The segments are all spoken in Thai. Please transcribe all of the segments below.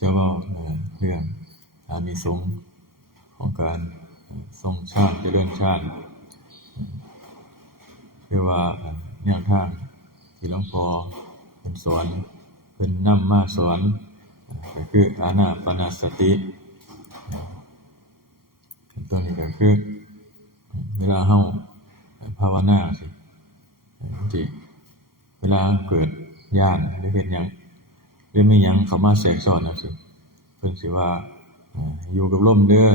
จะเว้าเรื่องอานิสงส์ของการทรงฌานเจริญฌานหรือว่าแนวทางที่หลวงพ่อเพิ่นสอนเพิ่นนำมาสอนก็คืออานาปานสติตัวนี้ก็คือเวลาเฮาภาวนาสิเวลาเกิดญาณหรือเฮ็ดหยังหรือมีหยังเข้ามาแทรกซ้อนจังซี่เพิ่นสิว่าอยู่กับลมเด้อ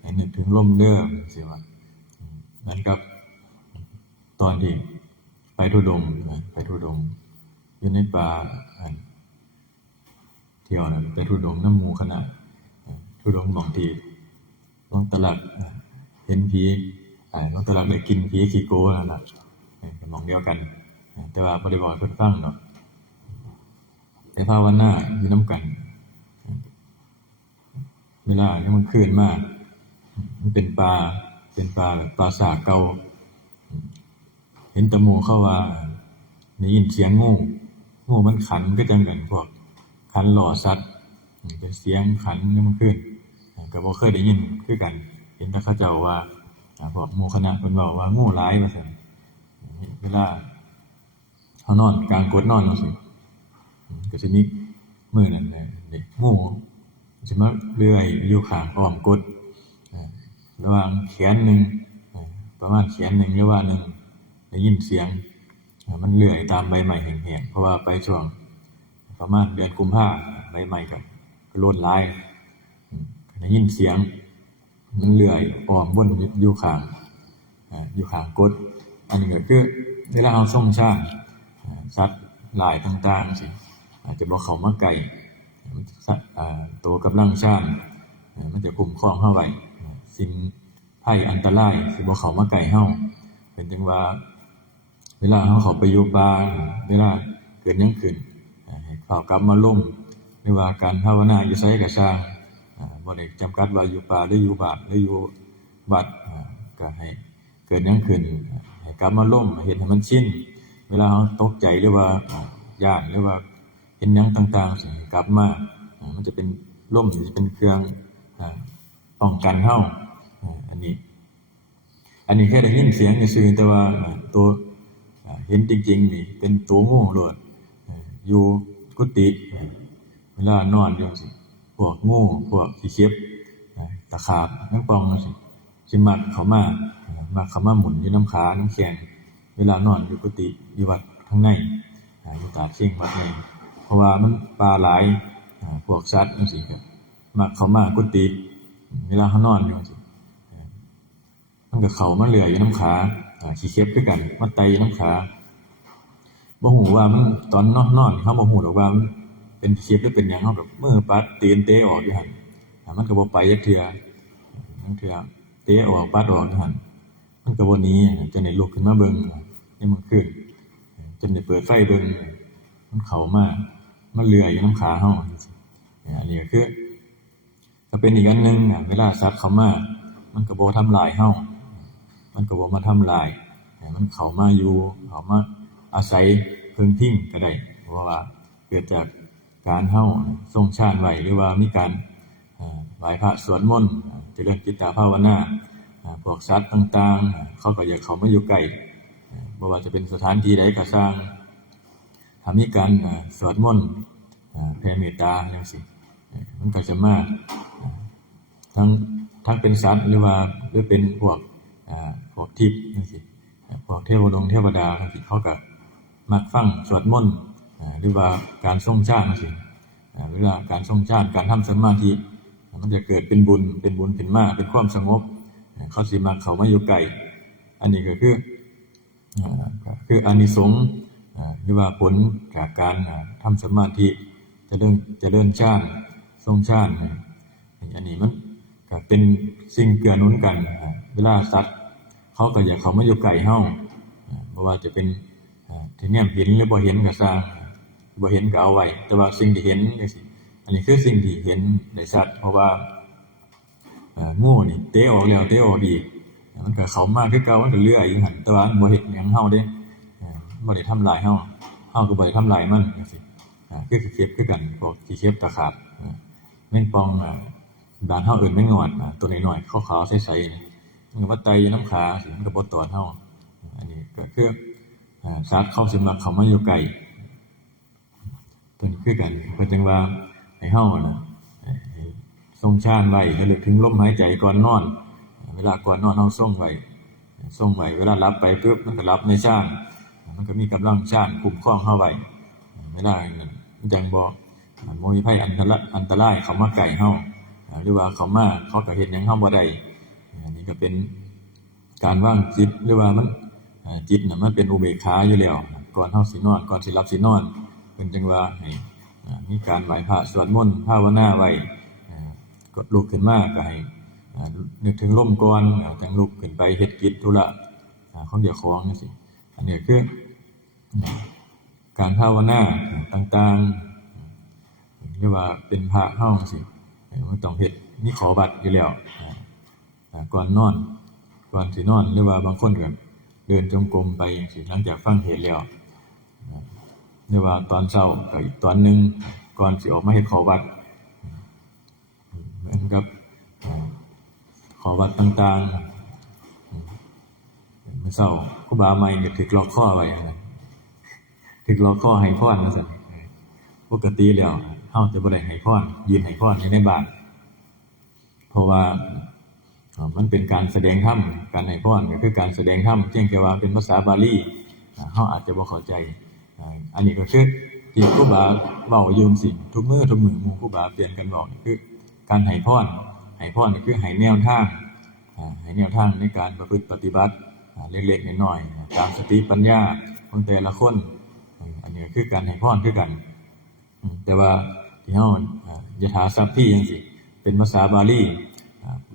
ให้นึกถึงลมเด้อจังซี่ว่านั้นกับตอนที่ไปธุดงค์อยู่ในป่าเที่ยวนั้นไปธุดงค์นำหมู่คณะธุดงค์บางทีหลวงตาลักเห็นผีหลวงตาลักได้กินผีขี้โกนั่นน่ะหม้องเดียวกันแต่ว่าบ่ได้บอกให้เพิ่นฟังเนาะไปภาวนาอยู่นำกันเวลายามมื้อคืนมามันเป็นป่าแบบป่าสาเก่าเห็นแตะหมู่เขาว่าได้ยินเสียงงูมันขันก็จังกันพวกขันหล่อสัตว์เป็นเสียงขันยามมื้อคืนก็บ่เคยได้ยินคือกันเห็นแต่เขาเจ้าว่าพวกหมู่คณะเพิ่นเว้าว่างูหลายว่าซั่นเวลาเฮานอนกลางกดนอนจังซี่ก็สิมีมื้อนั้นแหละงูสิมาเลื้อยอยู่ข้างอ้อมกดระหว่างแขนนึงประมาณแขนนึงหรือว่านึงได้ยินเสียงมันเลื้อยตามใบไม้แห้งๆเพราะว่าไปช่วงประมาณเดือนกุมภาพันธ์ใบไม้ก็โลดหลายได้ยินเสียงมันเลื้อยอ้อมวนอยู่ข้างกดอันนี้ก็คือเวลาเฮาทรงฌานสัตว์หลายต่างๆสิอาจจะบ่เข้ามาใกล้สัตว์ตัวกำลังฌานมันจะคุ้มครองเฮาไว้สิ่งภัยอันตรายสิบ่เข้ามาใกล้เฮาเป็นจังว่าเวลาเฮาเข้าไปอยู่ป่าเวลาเกิดหยังขึ้นให้เข้ากลับมาลงหรือว่าการภาวนาอยู่ไสก็ช่างบ่ได้จำกัดว่าอยู่ป่าหรืออยู่บ้านหรืออยู่วัดก็ให้เกิดหยังขึ้นให้กลับมาลงเฮ็ดให้มันชินเวลาเฮาตกใจหรือว่าย้านหรือว่าเห็นหยังต่างๆสิกลับมามันจะเป็นลมจะเป็นเครื่องป้องกันเฮาอันนี้แค่ได้ยินเสียงซื่อๆแต่ว่าตัวเห็นจริงๆนี่เป็นตัวงูโลดอยู่กุฏิเวลานอนอยู่สิพวกงูพวกขี้เข็บตะขาบแมงป่องสิมักเข้ามาหมุนอยู่น้ำขาน้ำแขนเวลานอนอยู่กุฏิอยู่วัดข้างในอยู่ตาชิงวัดนี้เพราะว่ามันป่าหลายพวกสัตว์จังซี่ครับมักเข้ามากุฏิเวลาเฮานอนอยู่จังซี่มันก็เข้ามาเลื้อยอยู่น้ำขาขี้เข็บคือกันมาไต่อยู่น้ำขาบ่ฮู้ว่ามันตอนนอนเฮาบ่ฮู้ดอกว่ามันเป็นขี้เข็บหรือเป็นหยังเฮาก็มือปัดตีนเตะออกอยู่หั่นมันก็บ่ไปจักเทื่อเตะออกปัดออกอยู่หั่นมันก็บ่หนีจนได้ลุกขึ้นมาเบิ่งในมื้อคืนจนได้เปิดไฟเบิ่งมันเข้ามามันเลื้อยอยู่น้ำขาเฮาจังซี่อันนี้ก็คือถ้าเป็นอีกอันนึงเวลาสัตว์เข้ามามันก็บ่ทำร้ายเฮามันก็บ่มาทำลายมันเข้ามาอยู่เข้ามาอาศัยพึ่งพิงก็ได้เพราะว่าเกิดจากการเฮาทรงฌานไว้หรือว่ามีการไหว้พระสวดมนต์เจริญจิตตภาวนาพวกสัตว์ต่างๆเขาก็อยากเข้ามาอยู่ใกล้บ่ว่าจะเป็นสถานที่ใดก็สร้างถ้ามีการสวดมนต์แผ่เมตตาจังซี่มันก็จะมาทั้งเป็นสัตว์หรือเป็นพวกทิพย์จังซี่พวกเทวดาจังซี่เขาก็มักฟังสวดมนต์หรือว่าการทรงฌานจังซี่เวลาการทรงฌานการทำสมาธิมันจะเกิดเป็นบุญขึ้นมาเป็นความสงบเขาสิมักเข้ามาอยู่ใกล้อันนี้ก็คืออานิสงส์หรือว่าผลจากการทำสมาธิเจริญฌานทรงฌานอันนี้มันก็เป็นสิ่งเกื้อหนุนกันเวลาสัตว์เขาก็อยากเข้ามาอยู่ใกล้เฮาบ่ว่าจะเป็นที่แนมเห็นหรือบ่เห็นก็สร้างบ่เห็นก็เอาไว้แต่ว่าสิ่งที่เห็นจังซี่อันนี้คือสิ่งที่เห็นได้ชัดเพราะว่างูนี่เตะออกแล้วเตะออกอีกมันก็เข้ามาคือเก่ามันก็เลื้อยอยู่หั่นแต่ว่ามันบ่เฮ็ดหยังเฮาเด้บ่ได้ทำร้ายเฮาก็บ่ได้ทำร้ายมันจังซี่คือขี้เข็บคือกันพวกขี้เข็บตะขาบ แมงป่องบ้านเฮาเอิ้นแมงงอดตัวน้อยๆขาวๆใสๆนี่มันก็มาไต่อยู่นำขาสิมันก็บ่ตอดเฮาอันนี้ก็คือสัตว์เขาสิมักเข้ามาอยู่ใกล้ตัวนี้คือกันเพิ่นจึงว่าให้เฮาน่ะทรงฌานไว้ระลึกถึงลมหายใจก่อนนอนเวลาก่อนนอนเฮาทรงไว้เวลาหลับไปปึ๊บมันก็หลับในฌานมันก็มีกำลังฌานคุ้มครองเฮาไว้เวลานั้นมันจังบ่มีภัยอันตรายเข้ามาใกล้เฮาหรือว่าเขามาเขาก็เฮ็ดหยังเฮาบ่ได้อันนี้ก็เป็นการวางจิตหรือว่ามันจิตน่ะมันเป็นอุเบกขาอยู่แล้วก่อนเฮาสินอนก่อนสิหลับสินอนเพิ่นจึงว่าให้มีการไหว้พระสวดมนต์ภาวนาไว้กดลุกขึ้นมาก็ให้นึกถึงลมก่อนจังลุกขึ้นไปเฮ็ดกิจธุระของเจ้าของจังซี่อันนี้คือการภาวนาต่างๆหรือว่าเป็นพระเฮาจังซี่มันต้องเฮ็ดมีขอวัดอยู่แล้วก่อนนอนก่อนสินอนหรือว่าบางคนก็เดินจงกรมไปจังซี่หลังจากฟังเทศน์แล้วหรือว่าตอนเช้าก็อีกตอนนึงก่อนสิออกมาเฮ็ดขอวัดเหมือนกับขอวัดต่างๆเมื่อเช้าครูบาใหม่ก็ถูกล็อกคอไว้ถูกล็อกคอให้พรว่าซั่นปกติแล้วเฮาจะบ่ได้ให้พรยืนให้พรอยู่ในบ้านเพราะว่ามันเป็นการแสดงธรรมการให้พรก็คือการแสดงธรรมเพียงแต่ว่าเป็นภาษาบาลีเฮาอาจจะบ่เข้าใจอันนี้ก็คือที่ครูบาเว้าอยู่จังซี่ทุกมื้อหมู่ครูบาเปลี่ยนกันเว้านี่คือการให้พรนี่คือให้แนวทางในการประพฤติปฏิบัติเล็กๆน้อยๆตามสติปัญญาของแต่ละคนอันนี้ก็คือการให้พรคือกันแต่ว่าที่เฮายถาสัพพิจังซี่เป็นภาษาบาลี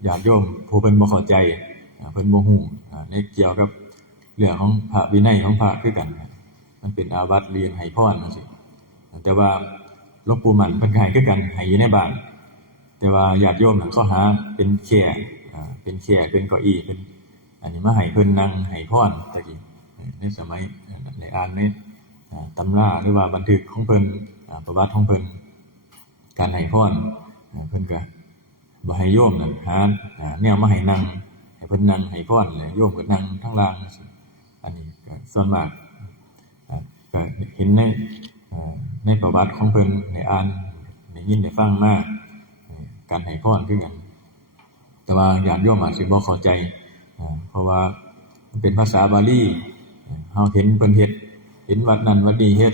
ญาติโยมผู้เพิ่นบ่เข้าใจเพิ่นบ่ฮู้ในเกี่ยวกับเรื่องของพระวินัยของพระคือกันมันเป็นอาบัติเรียนให้พรจังซี่แต่ว่าหลวงปู่มั่นเพิ่นก็ให้คือกันให้อยู่ในบ้านแต่ว่าญาติโยมน่ะเขาหาเป็นแค่เป็นเก้าอี้เป็นอันนี้มาให้เพิ่นนั่งให้พรตะกี้ในสมัยในอ่านในตำราหรือว่าบันทึกของเพิ่นประวัติของเพิ่นการให้พรเพิ่นก็บ่ให้โยมนั่นหาแนวมาให้นั่งให้เพิ่นนั่งให้พรแล้วโยมก็นั่งข้างล่างอันนี้ก็ส่วนมากก็เห็นในประวัติของเพิ่นในอ่านได้ยินได้ฟังมาการให้พรคือกันแต่ว่าญาติโยมอาจสิบ่เข้าใจเพราะว่ามันเป็นภาษาบาลีเฮาเห็นเพิ่นเฮ็ดเห็นวัดนั้นวัดนี้เฮ็ด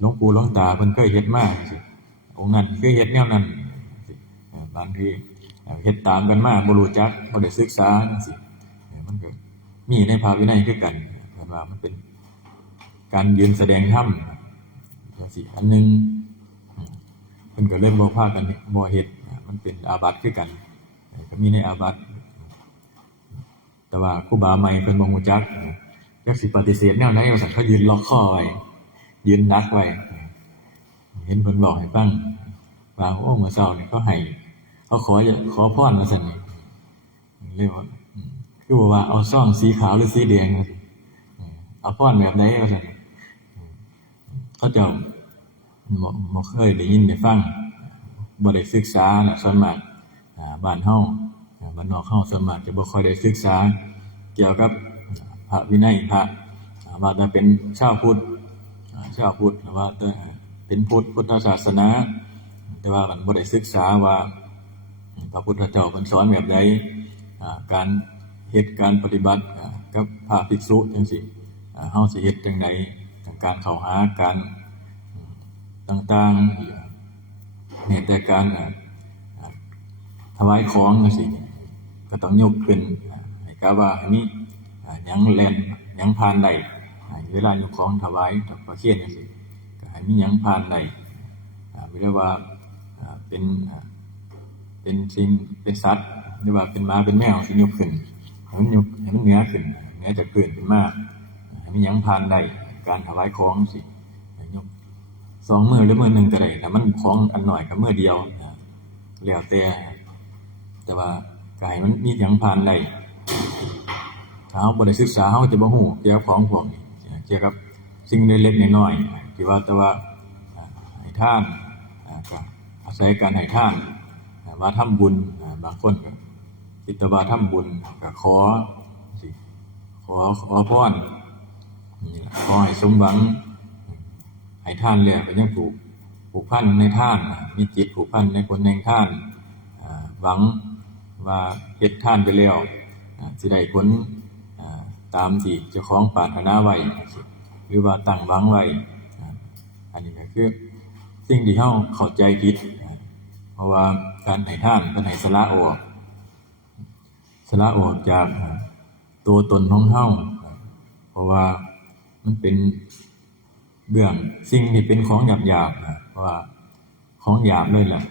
หลวงปู่หลวงตาเพิ่นเคยเฮ็ดมาจังซี่องค์นั้นคือเฮ็ดแนวนั้นบางทีเฮ็ดตามกันมาบ่รู้จักบ่ได้ศึกษาจังซี่มันก็มีในพระวินัยคือกันเพิ่นว่ามันเป็นการยืนแสดงธรรมจังซี่อันนึงเพิ่นก็เลยบ่พากันบ่เฮ็ดมันเป็นอาบัติคือกันก็มีในอาบัติแต่ว่าครูบาใหม่เพิ่นบ่ฮู้จักจักสิปฏิเสธแนวไหนว่าซั่นเขายืนล็อกคอไว้ยืนดักไว้เห็นเพิ่นบอกให้ฟังว่าโอ้เมื่อเช้านี่เขาให้เขาขอพรว่าซั่นเลยว่าคือว่าเอาซองสีขาวหรือสีแดงเอาพรแบบไหนว่าซั่นเขาเจ้าบ่เคยได้ยินได้ฟังบ่ได้ศึกษาน่ะส่วนมากบ้านเฮาบ้านนอกเฮาส่วนมากจะบ่ค่อยได้ศึกษาเกี่ยวกับพระวินัยพระว่าจะเป็นชาวพุทธว่าจะเป็นพุทธศาสนาแต่ว่ามันบ่ได้ศึกษาว่าพระพุทธเจ้าเพิ่นสอนแบบใดการเฮ็ดการปฏิบัติกับพระภิกษุจังซี่เฮาสิเฮ็ดจังไดการเข้าหาการต่างๆเนี่ยแต่การถวายของจังซี่ก็ต้องยกขึ้นให้กะว่าอันนี้หยังแล่นหยังผ่านได้เวลายกของถวายประเคนจังซี่ก็ให้มีหยังผ่านได้เวลาว่าเป็นสิ่งเป็นสัตว์หรือว่าเป็นหมาเป็นแมวสิยกขึ้นให้มันเหนือขึ้นเหนือจากพื้นขึ้นมาให้มีหยังผ่านได้การถวายของจังซี่ยก2มื้อหรือมื้อนึงก็ได้ถ้ามันของอันน้อยก็มื้อเดียวแล้วแต่ว่าก็ให้มันมีหยังผ่านได้ถ้าเฮาบ่ได้ศึกษาเฮาจะบ่ฮู้เกี่ยวกับของพวกนี้เกี่ยวกับสิ่งเล็กๆน้อยๆที่ว่าแต่ว่าให้ทานก็อา อาศัยการให้ทานว่าทำบุญบางคนก็คิดว่าทำบุญก็ขอสิขอพรขอให้สมหวังให้ทานแล้วก็ยังผูกพันในทานมีจิตผูกพันในคนในทานหวังว่าเฮ็ดทานไปแล้วสิได้ผลตามที่เจ้าของปรารถนาไว้หรือว่าตั้งหวังไว้อันนี้ก็คือสิ่งที่เฮาเข้าใจผิดเพราะว่าการให้ทานเป็นให้สละออกจากตัวตนของเฮาเพราะว่ามันเป็นเรื่องสิ่งที่เป็นของหยาบๆเพราะว่าของหยาบเลยแหละ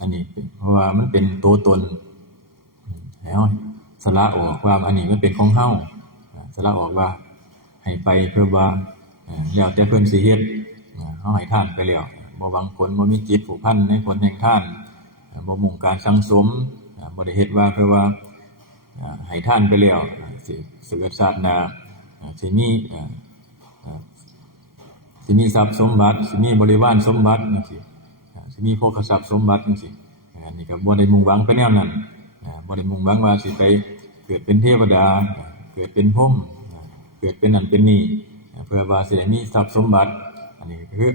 อันนี้เพราะว่ามันเป็นตัวตนแล้วสละออกว่าอันนี้มันเป็นของเฮาสละออกว่าให้ไปเพื่อว่าแล้วแต่เพิ่นสิเฮ็ดเฮาให้ทานไปแล้วบ่หวังผลบ่มีจิตผูกพันในผลแห่งทานบ่มุ่งการสังสมบ่ได้เฮ็ดว่าเพื่อว่าให้ทานไปแล้วสิเกิดชาติหน้าสิมีทรัพย์สมบัติสิมีบริวารสมบัติจังซี่สิมีโภคทรัพย์สมบัติจังซี่อันนี้ก็บ่ได้มุ่งหวังไปแนวนั้นบ่ได้มุ่งหวังว่าสิไปเกิดเป็นเทวดาเกิดเป็นพรหมเกิดเป็นนั่นเป็นนี่เพื่อว่าสิได้มีทรัพย์สมบัติอันนี้ก็คือ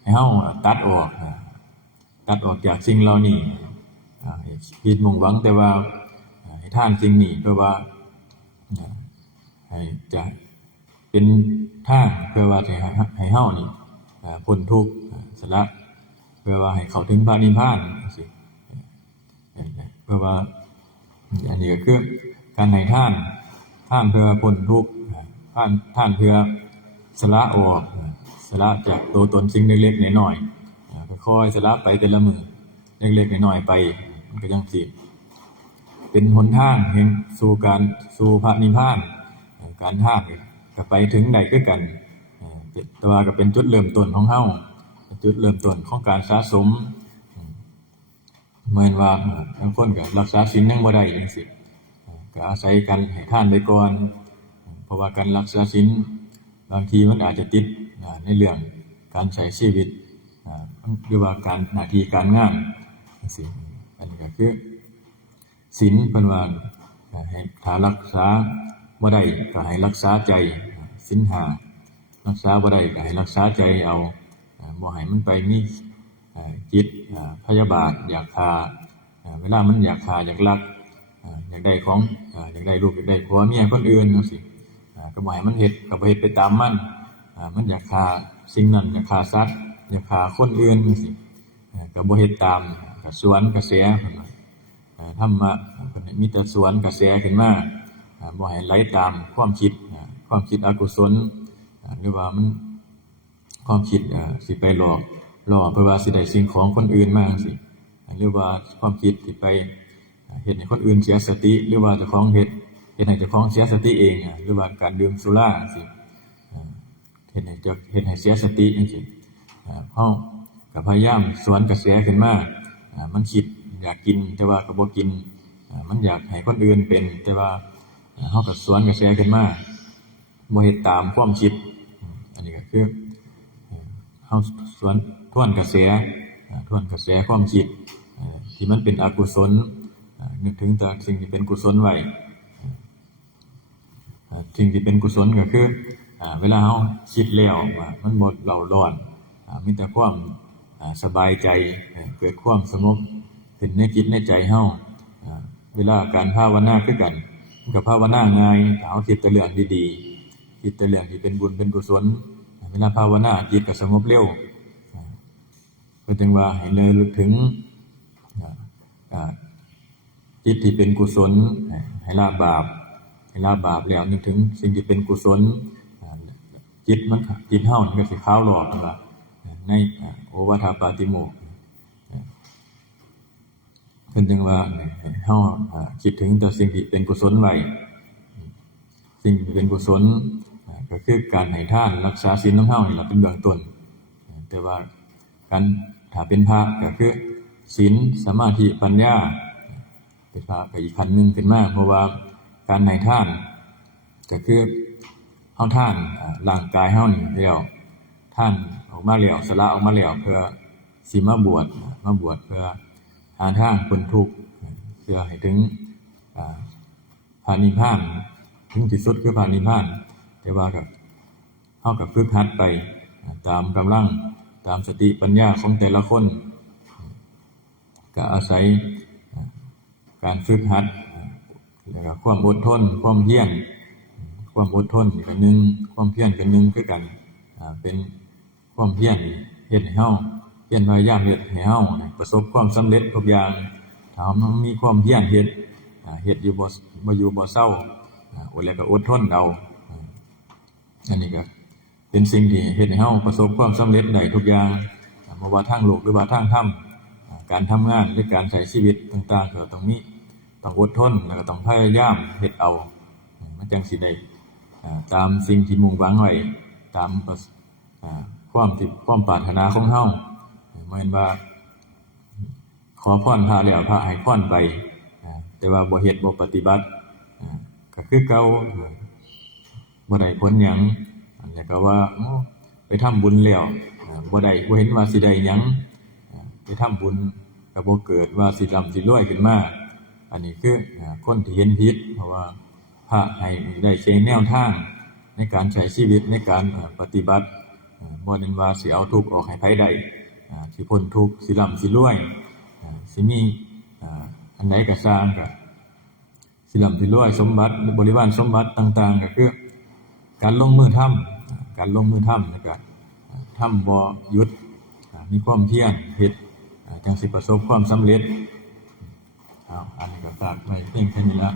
ให้เฮาตัดออกจากสิ่งเหล่านี้คิดมุ่งหวังแต่ว่าให้ทานสิ่งนี้เพื่อว่าให้จะเป็นทางเพื่อว่าให้เฮานี่พ้นทุกข์สละเพื่อว่าให้เข้าถึงพระนิพพานจังซี่เพื่อว่าอันนี้ก็คือการให้ทานเพื่อพ้นทุกข์ทานเพื่อสละออกสละจากตัวตนสิ่งเล็กๆน้อยๆค่อยๆสละไปแต่ละมื้อเล็กๆน้อยๆไปมันก็จังสิเป็นหนทางแห่งสู่พระนิพพานการทานก็ไปถึงได้คือกันแต่ว่าก็เป็นจุดเริ่มต้นของเฮาจุดเริ่มต้นของการสะสมเหมือนว่าบางคนก็รักษาศีลยังบ่ได้จังซี่ก็อาศัยการให้ทานไปก่อนเพราะว่าการรักษาศีลบางทีมันอาจจะติดในเรื่องการใช้ชีวิตหรือว่าการหน้าที่การงานจังซี่อันนี้ก็คือศีลเพิ่นว่าให้ถ้ารักษาบ่ได้ก็ให้รักษาใจศีล5รักษาบ่ได้ก็ให้รักษาใจเอาบ่ให้มันไปมีจิตพยาบาทอยากฆ่าเวลามันอยากฆ่าอยากลักอยากได้ของอยากได้ลูกอยากได้ผัวเมียคนอื่นจังซี่ก็บ่ให้มันเฮ็ดก็บ่เฮ็ดไปตามมันอยากฆ่าสิ่งนั้นอยากฆ่าสัตว์อยากฆ่าคนอื่นจังซี่ก็บ่เฮ็ดตามก็สวนกระแสเพิ่นว่าธรรมะเพิ่นมีแต่สวนกระแสขึ้นมาบ่ให้ไหลตามความคิดอกุศลหรือว่ามันความคิดสิไปหลอกเพื่อว่าสิได้สิ่งของคนอื่นมาจังซี่หรือว่าความคิดที่ไปเฮ็ดให้คนอื่นเสียสติหรือว่าเจ้าของเฮ็ดให้เจ้าของเสียสติเองหรือว่าการดื่มสุราจังซี่เฮ็ดให้เสียสติจังซี่เฮาก็พยายามสวนกระแสขึ้นมามันคิดอยากกินแต่ว่าก็บ่กินมันอยากให้คนอื่นเป็นแต่ว่าเฮาก็สวนกระแสขึ้นมาบ่เฮ็ดตามความคิดอันนี้ก็คือเฮาสวนทวนกระแสความคิดที่มันเป็นอกุศลนึกถึงแต่สิ่งที่เป็นกุศลไว้สิ่งที่เป็นกุศลก็คือเวลาเฮาคิดแล้วว่ามันบ่เร่าร้อนมีแต่ความสบายใจเกิดความสงบขึ้นในจิตในใจเฮาเวลาการภาวนาคือกันก็ภาวนาง่ายเฮาคิดแต่เรื่องดีๆคิดแต่เรื่องที่เป็นบุญเป็นกุศลเวลาภาวนาจิตก็สงบเร็วเพิ่นจึงว่าให้เลยลึกถึงจิตที่เป็นกุศลให้ละบาปแล้วนึกถึงสิ่งที่เป็นกุศลจิตเฮานี่ก็สิขาวหลอดว่าในโอวาทปาติโมกข์เพิ่นจึงว่าให้เฮาคิดถึงแต่สิ่งที่เป็นกุศลไว้สิ่งที่เป็นกุศลก็คือการให้ทานรักษาศีลของเฮานี่ล่ะเป็นเบื้องต้นแต่ว่าการถ้าเป็นพระก็คือศีลสมาธิปัญญาเป็นพระไปอีกขั้นนึงขึ้นมาเพราะว่าการให้ทานก็คือเฮาทานร่างกายเฮานี่แล้วทานออกมาแล้วสละออกมาแล้วเพื่อ สิมาบวชเพื่อหาทางพ้นทุกข์เพื่อให้ถึงพระนิพพานถึงที่สุดคือพระนิพพานแต่ว่าก็เฮาก็ฝึกหัดไปตามกำลังตามสติปัญญาของแต่ละคนก็อาศัยการฝึกหัดแล้วก็ความอดทนความเพียรความอดทนก็นึงความเพียรก็นึงคือกันเป็นความเพียรเฮ็ดให้เฮาเพียรพยายามเฮ็ดให้เฮาประสบความสำเร็จทุกอย่างถ้ามันมีความเพียรเฮ็ดอยู่บ่อยู่บ่เศร้าแล้วก็อดทนเอาอันนี้ก็เป็นสิ่งที่เฮ็ดให้เฮาประสบความสำเร็จได้ทุกอย่างบ่ว่าทางโลกหรือว่าทางธรรมการทำงานหรือการใช้ชีวิตต่างๆก็ต้องมีต้องอดทนแล้วก็ต้องพยายามเฮ็ดเอามันจังสิได้ตามสิ่งที่มุ่งหวังไว้ตามความปรารถนาของเฮาเหมือนว่าขอพรพระแล้วพระให้พรไปแต่ว่าบ่เฮ็ดบ่ปฏิบัติก็คือเก่าบ่ได้ผลหยังแล้วก็ว่าไปทำบุญแล้วบ่เห็นว่าสิได้หยังไปทำบุญก็บ่เกิดว่าสิร่ำสิรวยขึ้นมาอันนี้คือคนที่เห็นผิดเพราะว่าพระให้ได้ใช้แนวทางในการใช้ชีวิตในการปฏิบัติบ่แม่นว่าสิเอาทุกข์ออกให้ไผได้สิพ้นทุกข์สิร่ำสิรวยสิมีอันใดก็สร้างก็สิร่ำสิรวยสมบัติบริวารสมบัติต่างๆก็คือการลงมือทำแล้วก็ทำบ่หยุดมีความเพียรเฮ็ดจังสิประสบความสำเร็จอันนี้ก็ฝากไว้เพียงแค่นี้ละ